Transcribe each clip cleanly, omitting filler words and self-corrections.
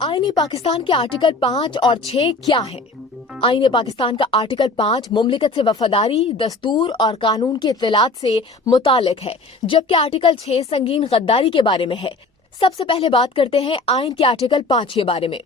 आईन पाकिस्तान के आर्टिकल 5 और 6 क्या है? आईन पाकिस्तान का आर्टिकल 5 मुमलिकत से वफादारी, दस्तूर और कानून की इत्तलात से मुतालिक है, जबकि आर्टिकल 6 संगीन गद्दारी के बारे में है। सबसे पहले बात करते हैं आईन के आर्टिकल 5 के बारे में।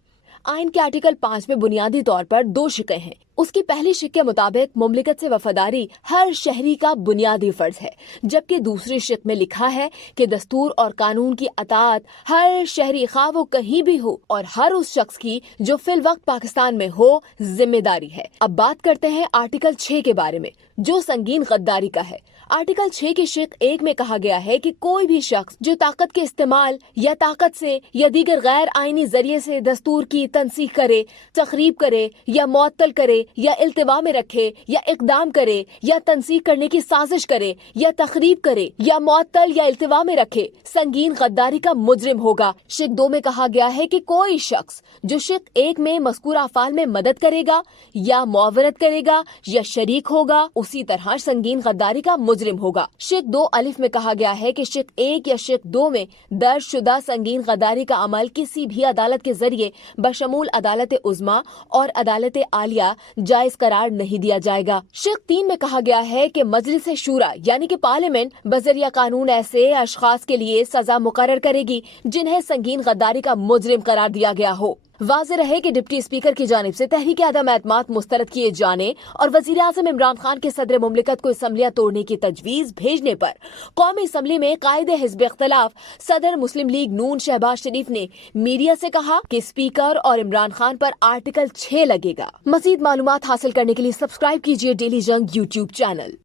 आईन के आर्टिकल 5 में बुनियादी तौर पर 2 शिकें हैं। उसकी पहली शिक के मुताबिक मुमलिकत से वफादारी हर शहरी का बुनियादी फर्ज है, जबकि दूसरी शिक में लिखा है कि दस्तूर और कानून की अताअत हर शहरी खा वो कहीं भी हो और हर उस शख्स की जो फिल वक्त पाकिस्तान में हो जिम्मेदारी है। अब बात करते हैं आर्टिकल 6 के बारे में, जो संगीन गद्दारी का है। आर्टिकल 6 की शिक 1 में कहा गया है कि कोई भी शख्स जो ताकत के इस्तेमाल या ताकत से या दीगर गैर आईनी जरिए से दस्तूर की तनसीख करे, तखरीब करे या मुअत्तल करे या इल्तिवा में रखे या इकदाम करे या तनसीख करने की साजिश करे या तखरीब करे या मुअत्तल या इल्तिवा में रखे, संगीन गद्दारी का मुजरिम होगा। शिक 2 में कहा गया है कि कोई शख्स जो शिक 1 में मज़कूर अफ़आल में मदद करेगा या मुआवनत करेगा या शरीक होगा, उसी तरह संगीन गद्दारी का मुजरिम होगा। शिक 2 अलिफ में कहा गया है कि शिक 1 या शिक 2 में दर्ज शुदा संगीन गद्दारी का अमल किसी भी अदालत के जरिए बशमूल अदालत उज़्मा और अदालत आलिया जायज करार नहीं दिया जाएगा। शिक 3 में कहा गया है कि मजलिस शूरा यानी कि पार्लियामेंट बजरिया कानून ऐसे अशखास के लिए सजा मुकर्रर करेगी जिन्हें संगीन गद्दारी का मुजरिम करार दिया गया हो। वाज़ेह रहे कि डिप्टी स्पीकर की जानिब से तहरीक अदम एतमाद मुस्तरद किए जाने और वज़ीर आज़म इमरान खान के सदर मुमलिकत को असम्बलियां तोड़ने की तजवीज़ भेजने पर कौमी असम्बली में कायद हिज़्ब इख्तिलाफ सदर मुस्लिम लीग नून शहबाज शरीफ ने मीडिया से कहा कि स्पीकर और इमरान खान पर आर्टिकल 6 लगेगा। मज़ीद मालूमात हासिल करने के लिए सब्सक्राइब कीजिए डेली जंग यूट्यूब चैनल।